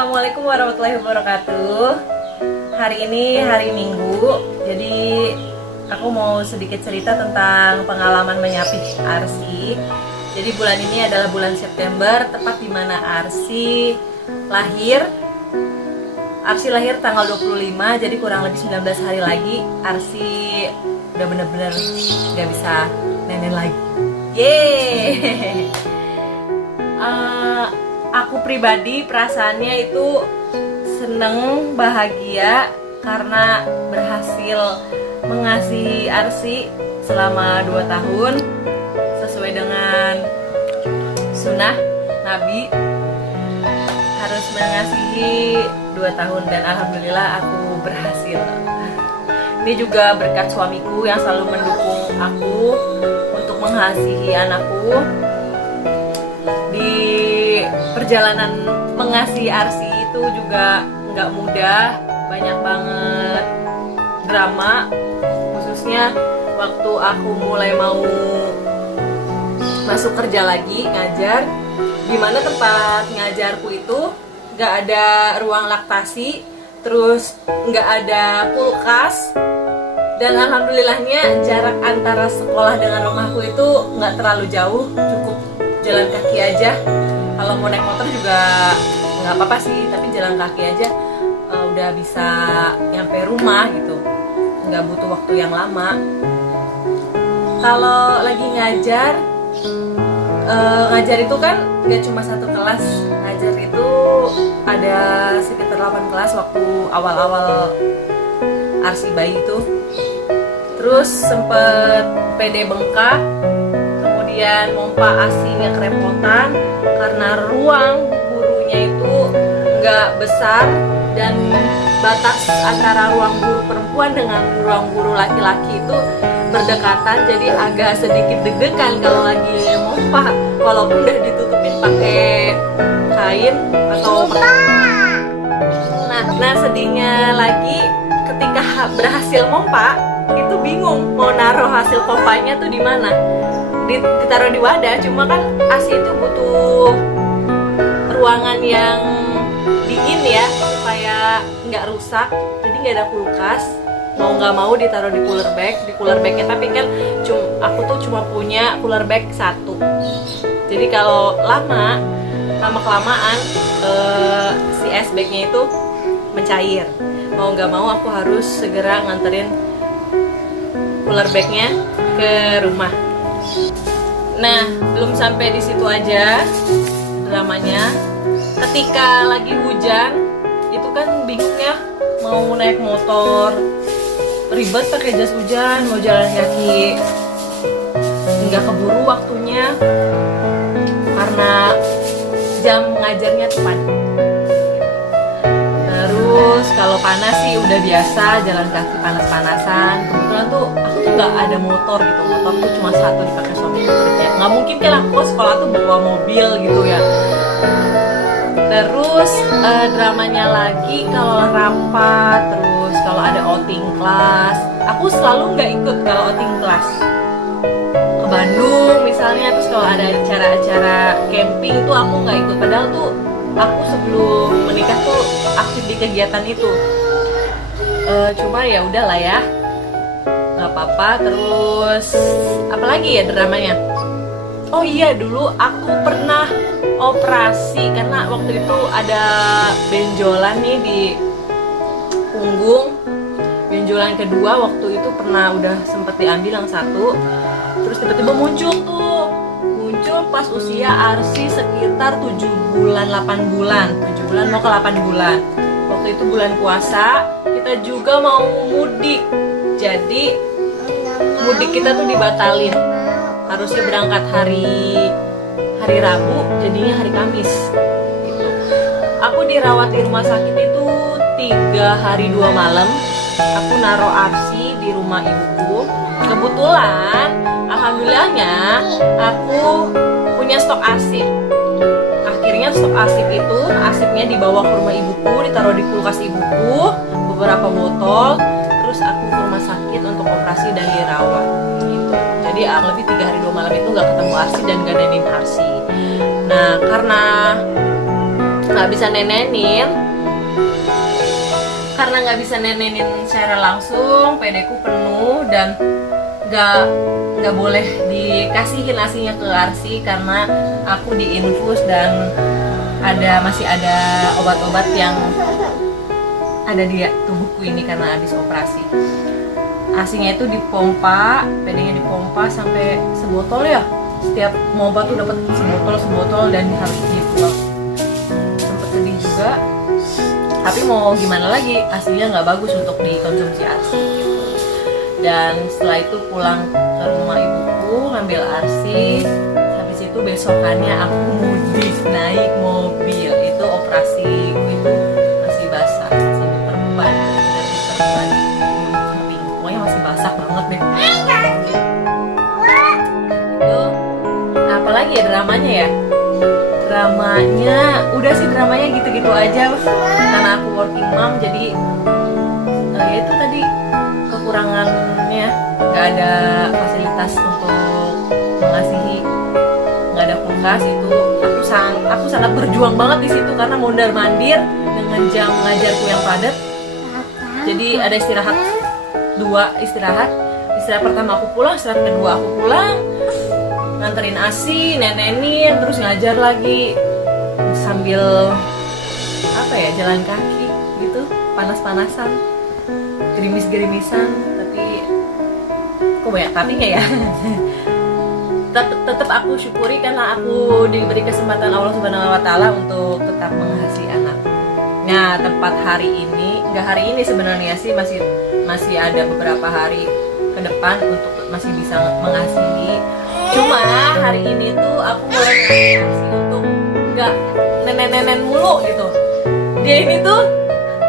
Assalamualaikum warahmatullahi wabarakatuh. Hari ini hari Minggu, jadi aku mau sedikit cerita tentang pengalaman menyapih Arsy. Jadi bulan ini adalah bulan September, tepat di mana Arsy lahir. Arsy lahir tanggal 25, jadi kurang lebih 19 hari lagi Arsy udah bener-bener gak bisa nenek lagi. Yeay. Aku pribadi perasaannya itu seneng, bahagia karena berhasil mengasihi Arsy selama 2 tahun sesuai dengan sunnah Nabi, harus mengasihi 2 tahun dan alhamdulillah aku berhasil. Ini juga berkat suamiku yang selalu mendukung aku untuk mengasihi anakku. Di perjalanan mengasihi Arsy itu juga nggak mudah, banyak banget drama, khususnya waktu aku mulai mau masuk kerja lagi ngajar, dimana tempat ngajarku itu nggak ada ruang laktasi, terus nggak ada kulkas, dan alhamdulillahnya jarak antara sekolah dengan rumahku itu nggak terlalu jauh, cukup jalan kaki aja. Kalau mau naik motor juga nggak apa-apa sih, tapi jalan kaki aja udah bisa nyampe rumah gitu, nggak butuh waktu yang lama. Kalau lagi ngajar, ngajar itu kan nggak cuma satu kelas, ngajar itu ada sekitar 8 kelas waktu awal-awal Arsy bayi itu. Terus sempet PD bengkak, kemudian mompa ASI-nya kerepotan karena ruang gurunya itu nggak besar dan batas antara ruang guru perempuan dengan ruang guru laki-laki itu berdekatan, jadi agak sedikit deg-degan kalau lagi mompa, walaupun udah ditutupin pakai kain atau nah sedihnya lagi ketika berhasil mompa itu bingung mau naruh hasil pompanya tuh di mana. Ditaruh di wadah, cuma kan ASI itu butuh ruangan yang dingin ya supaya nggak rusak, jadi nggak ada kulkas, mau nggak mau ditaruh di cooler bagnya, tapi kan aku tuh cuma punya cooler bag 1, jadi kalau lama kelamaan si es bagnya itu mencair, mau nggak mau aku harus segera nganterin cooler bagnya ke rumah. Nah, belum sampai di situ aja dramanya. Ketika lagi hujan, itu kan bingung ya, mau naik motor, ribet pakai jas hujan, mau jalan kaki, nggak keburu waktunya karena jam ngajarnya tepat. Terus kalau panas sih udah biasa jalan kaki panas-panasan. Kebetulan tuh aku tuh nggak ada motor gitu, motor tuh cuma 1 dipakai suami kerja. Nggak mungkin kan aku sekolah tuh bawa mobil gitu ya. Terus dramanya lagi kalau rapat, terus kalau ada outing kelas, aku selalu nggak ikut kalau outing kelas ke Bandung misalnya. Terus kalau ada acara-acara camping tuh aku nggak ikut, padahal tuh aku sebelum menikah tuh aktif di kegiatan itu. Cuma ya udahlah ya, nggak apa-apa. Terus apalagi ya dramanya? Oh iya, dulu aku pernah operasi karena waktu itu ada benjolan nih di punggung. Benjolan kedua waktu itu pernah udah sempet diambil yang 1, terus tiba-tiba muncul pas usia Arsy sekitar 7 bulan, 8 bulan, 7 bulan mau ke 8 bulan. Waktu itu bulan puasa, kita juga mau mudik, jadi mudik kita tuh dibatalin, harusnya berangkat hari Rabu, jadinya hari Kamis gitu. Aku dirawat di rumah sakit itu 3 hari 2 malam. Aku naruh Arsy di rumah ibuku. Kebetulan alhamdulillahnya aku punya stok arsip. Akhirnya stok arsip itu, arsipnya dibawa ke rumah ibuku, ditaruh di kulkas ibuku, beberapa botol. Terus aku ke rumah sakit untuk operasi dan dirawat gitu. Jadi lebih 3 hari 2 malam itu nggak ketemu Arsy dan gak nenin Arsy. Nah, karena nggak bisa nenenin. Karena nggak bisa nenenin secara langsung, PD ku penuh dan nggak boleh dikasihin asinya ke Arsi karena aku diinfus dan masih ada obat-obat yang ada di tubuhku ini karena habis operasi. Asinya itu dipompa, PD-nya dipompa sampai sebotol ya. Setiap mau obat tuh dapat sebotol dan harus dibuang. Sempet sedih juga. Tapi mau gimana lagi, asinya nggak bagus untuk dikonsumsi Arsi. Dan setelah itu pulang ke rumah ibuku ngambil Arsi. Habis itu besokannya aku mudik naik mobil. Itu operasiku itu masih basah, masih diperban, pokoknya masih basah banget deh. Itu apalagi ya dramanya ya? Dramanya udah sih, dramanya gitu-gitu aja karena aku working mom, jadi ya itu tadi kekurangannya nggak ada fasilitas untuk mengasihi, nggak ada kulkas. Itu aku sangat berjuang banget di situ karena mondar mandir dengan jam ngajarku yang padat. Jadi ada istirahat pertama aku pulang, istirahat kedua aku pulang, nganterin Asi, nenenin, terus ngajar lagi sambil jalan kaki gitu, panas-panasan, gerimis-gerimisan. Tapi kok banyak tapinya ya. Tetap aku syukuri karena aku diberi kesempatan Allah Subhanahu wa Ta'ala untuk tetap mengasihi anak. Nah, tempat hari ini sebenarnya sih masih ada beberapa hari ke depan untuk masih bisa mengasihi. Cuma hari ini tuh aku mulai ngasih untuk nggak nenen mulu gitu. Dia ini tuh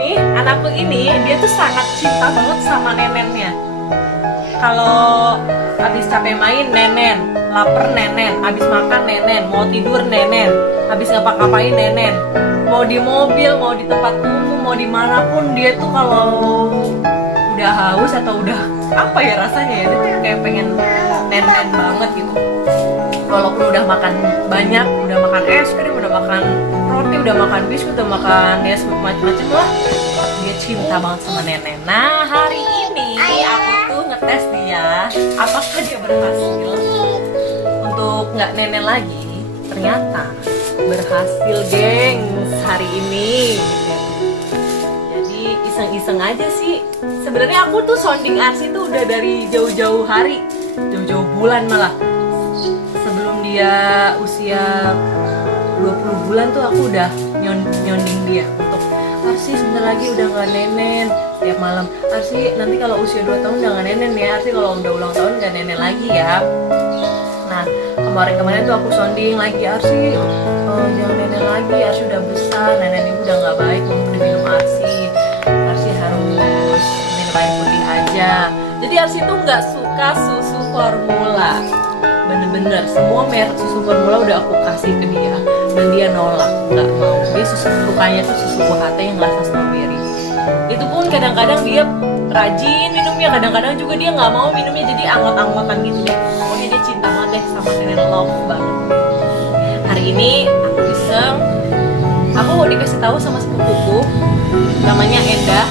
nih, anakku ini dia tuh sangat cinta banget sama nenennya. Kalau habis capek main nenen, lapar nenen, habis makan nenen, mau tidur nenen, habis ngapa-ngapain nenen, mau di mobil, mau di tempat umum, mau dimanapun, dia tuh kalau udah haus atau udah apa ya rasanya ya, dia tuh kayak pengen nenen banget gitu. Walaupun udah makan banyak, udah makan es krim, udah makan roti, udah makan biskuit, udah makan ya macam-macam lah, dia cinta banget sama nenek. Nah, hari ini aku tuh ngetes dia apakah dia berhasil untuk nggak nenen lagi. Ternyata berhasil, gengs, hari ini gitu. Jadi iseng-iseng aja sih. Sebenarnya aku tuh sounding Arsi tuh udah dari jauh-jauh hari, jauh-jauh bulan malah. Sebelum dia usia 20 bulan tuh aku udah nyonding dia untuk Arsi sebentar lagi udah gak nenen. Tiap malam, Arsi nanti kalau usia 2 tahun udah gak nenen ya, Arsi kalau udah ulang tahun gak nenen lagi ya. Nah, kemarin tuh aku sounding lagi, Arsi jangan nenen lagi, Arsi udah besar, nenen ibu udah gak baik untuk diminum Arsi harus minum air putih aja. Jadi Arsi tuh gak suka susu formula, bener-bener semua merek susu formula udah aku kasih ke dia dan dia nolak, nggak mau. Dia sukanya tuh susu UHT yang rasa strawberry. Itu pun kadang-kadang dia rajin minumnya, kadang-kadang juga dia nggak mau minumnya, jadi angot-angotan gitu deh. Pokoknya dia cinta banget deh sama nenek, love banget. Hari ini aku iseng, aku mau dikasih tahu sama sepupuku namanya Endah.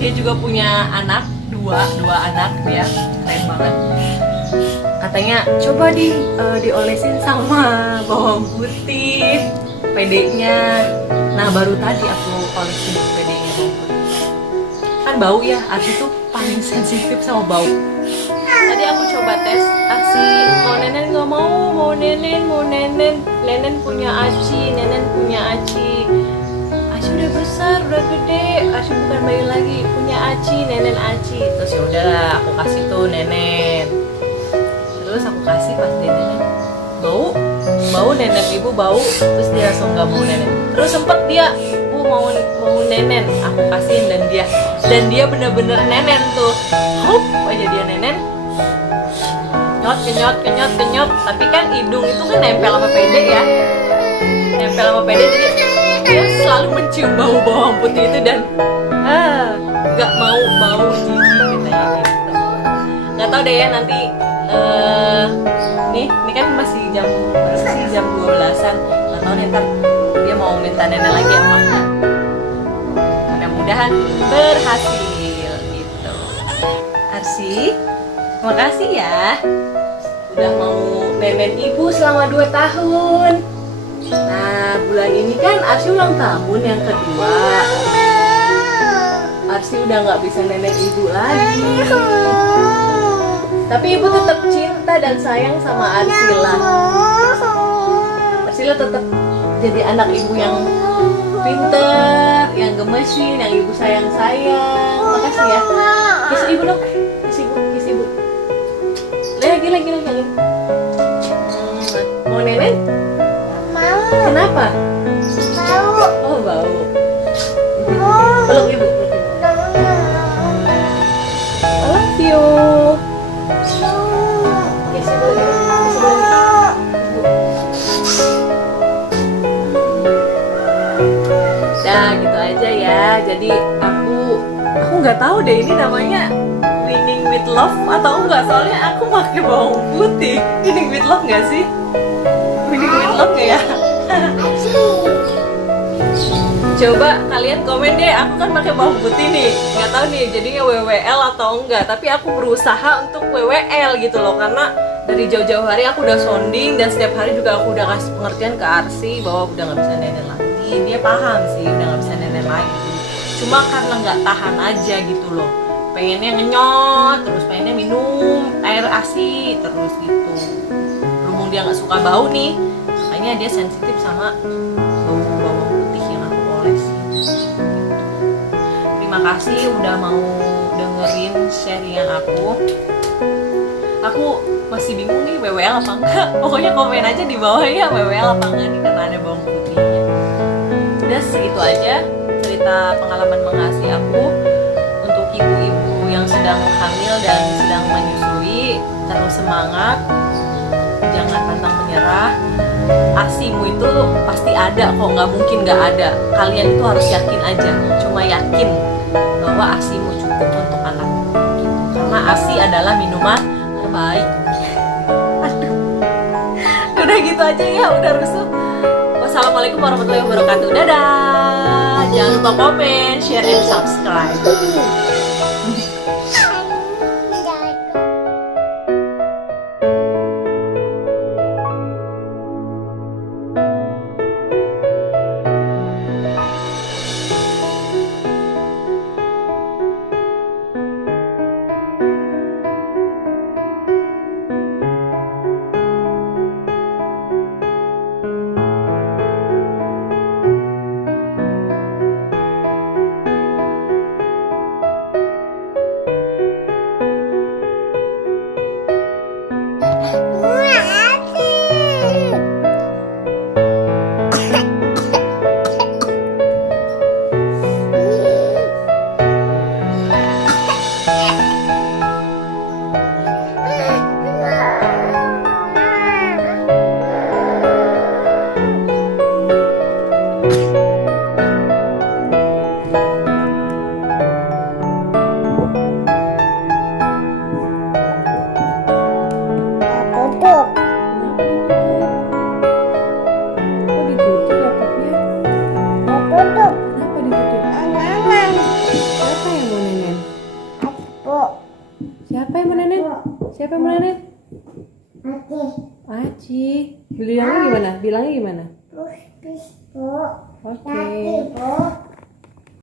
Dia juga punya anak, dua anak, dia keren banget. Katanya coba diolesin sama bawang putih PD-nya. Nah, baru tadi aku olesin PD-nya bawang putih. Kan bau ya, Arsi tuh paling sensitif sama bau. Tadi aku coba tes, Arsi mau nenen nggak mau nenen punya Aci, nenen punya Aci. Aci udah besar, udah gede, Aci bukan bayi lagi, punya Aci, nenen Aci. Terus ya udahlah, aku kasih tuh nenen. Terus aku kasih pas dia nenen, bau nenen ibu bau, terus dia langsung nggak mau nenen. Terus sempet dia mau nenen, aku kasihin dan dia bener-bener nenen tuh, hop aja dia nenen, kenyot. Tapi kan hidung itu kan nempel sama PD ya, jadi dia selalu mencium bau bawang putih itu dan nggak mau bau jijik katanya gitu. Nggak tahu deh ya nanti. Ini kan masih jam 12-an, nggak tahu nih ntar dia mau mau minta nenek lagi apa enggak. Mudah-mudahan berhasil gitu. Arsi, makasih ya udah mau nenek ibu selama 2 tahun. Nah, bulan ini kan Arsi ulang tahun yang kedua. Arsi udah nggak bisa nenek ibu lagi. Tapi ibu tetap cinta dan sayang sama Arsila. Arsila tetap jadi anak ibu yang pinter, yang gemesin, yang ibu sayang-sayang. Makasih ya. Kiss ibu dong. Kiss ibu, kiss ibu. Lagi. Mau nenek? Mau. Kenapa? Mau. Oh, bau. Peluk ibu. I love you. Kiss ibu lagi. Kiss ibu lagi. Nah, gitu aja ya. Jadi aku nggak tahu deh ini namanya winning with love atau enggak, soalnya aku pakai bawang putih. Winning with love nggak sih? Winning with love nggak ya? Coba kalian komen deh. Aku kan pakai bawang putih nih. Nggak tahu nih jadinya WWL atau enggak. Tapi aku berusaha untuk WWL gitu loh, karena dari jauh-jauh hari aku udah sounding dan setiap hari juga aku udah kasih pengertian ke Arsi bahwa udah nggak bisa nenek lagi. Dia paham sih udah nggak bisa nenek lagi. Cuma karena nggak tahan aja gitu loh. Pengennya ngenyot, terus pengennya minum air ASI terus gitu. Berhubung dia nggak suka bau nih, makanya dia sensitif sama bau-bawang putih yang aku olesi. Terima kasih udah mau dengerin sharingan aku. Aku masih bingung nih WWL apa enggak. Pokoknya komen aja di bawah ya WWL apa enggak nih karena ada bawang putihnya. Udah segitu aja cerita pengalaman mengasihi aku untuk ibu-ibu yang sedang hamil dan sedang menyusui. Terus semangat, jangan pantang menyerah. ASImu itu pasti ada kok, nggak mungkin nggak ada. Kalian itu harus yakin aja, cuma yakin bahwa ASImu cukup untuk anak gitu. Karena ASI adalah minuman terbaik. Aduh, udah gitu aja ya, udah rusuh. Wassalamualaikum warahmatullahi wabarakatuh. Dadah. Jangan lupa komen, share, and subscribe. Siapa yang mau nenek? Aci. Bilangnya gimana? Bilangnya gimana? Oke.